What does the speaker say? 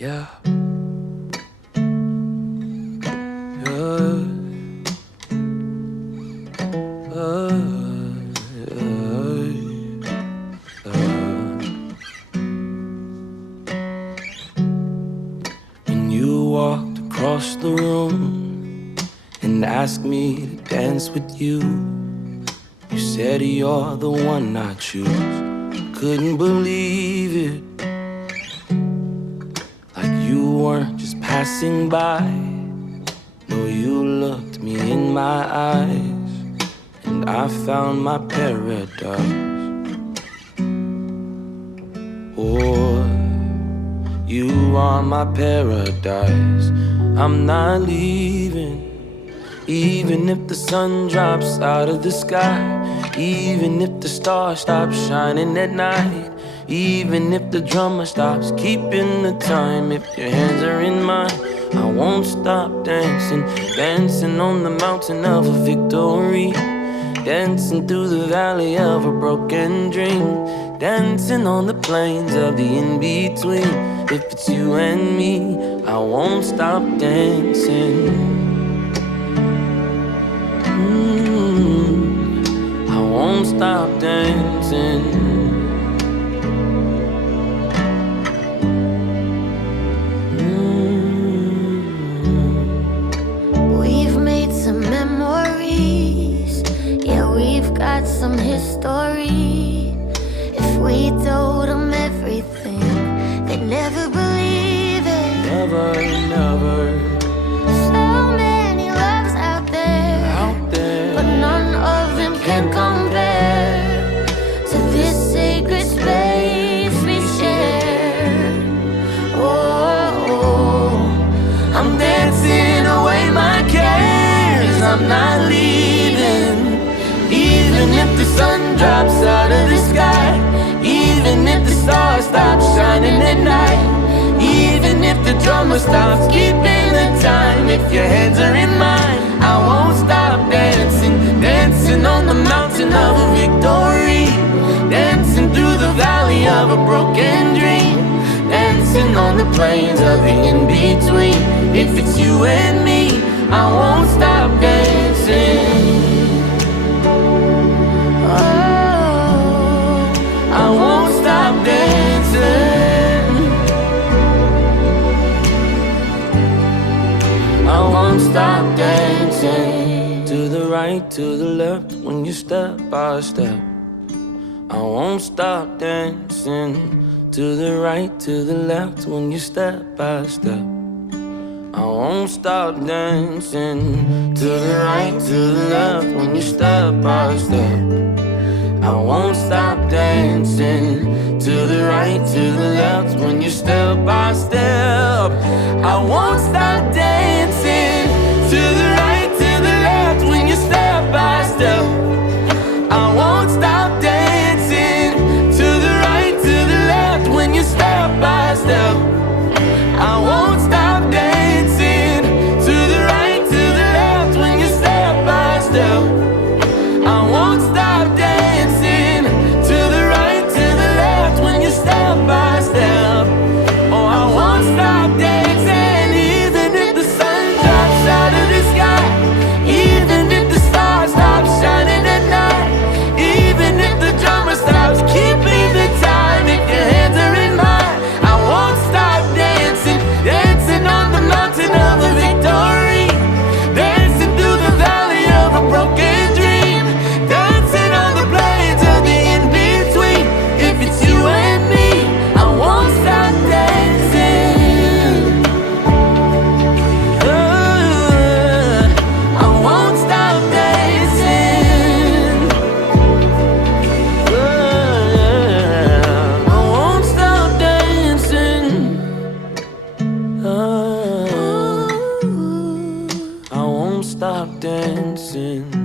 Yeah. When you walked across the room and asked me to dance with you, you said you're the one I choose. Couldn't believe it, like you weren't just passing by. No, you looked me in my eyes, and I found my paradise. Oh, you are my paradise. I'm not leaving, even if the sun drops out of the sky, even if the stars stop shining at night, even if the drummer stops keeping the time. If your hands are in mine, I won't stop dancing, dancing on the mountain of a victory, dancing through the valley of a broken dream, dancing on the plains of the in-between. If it's you and me, I won't stop dancing. I won't stop dancing. We've made some memories, yeah, we've got some history. If we told them everything, they'd never believe it. Never, never. So many loves out there, but none of them can compare to this sacred space we share. Oh, I'm dancing away my cares. I'm not leaving, even if the sun drops out of the sky, even if the stars stop shining at night, even if the drummer stops keeping the time. If your hands are in mine, I won't stop dancing, dancing on the mountain of a victory, dancing through the valley of a broken dream, dancing on the plains of the in-between. If it's you and me, I won't stop dancing. Oh, I won't stop dancing. I won't stop dancing. To the right, to the left, when you step by step, I won't stop dancing. To the right, to the left, when you step by step, I won't stop dancing. To the right, to the left, when you step by step, I won't stop dancing. To the right, to the left, when you step by step, I won't stop dancing. To the right, to the left, when you step by step, I won't stop dancing. To the right, to the left, when you step by step, I won't stop dancing. To the right, to the left, when you step by step, I won't stop dancing. To the right, to the left, when you step by step, oh, I won't stop dancing. Even if the sun drops out of the sky, even if the stars stop shining at night, even if the drummer stops keeping the time. If your hands are in mine, I won't stop dancing, dancing on the mountain of a victory, dancing through the valley of a broken dream, dancing on the plains of the in-between. If it's you and me, I won't stop dancing. I won't stop dancing. I won't stop dancing. I won't stop dancing.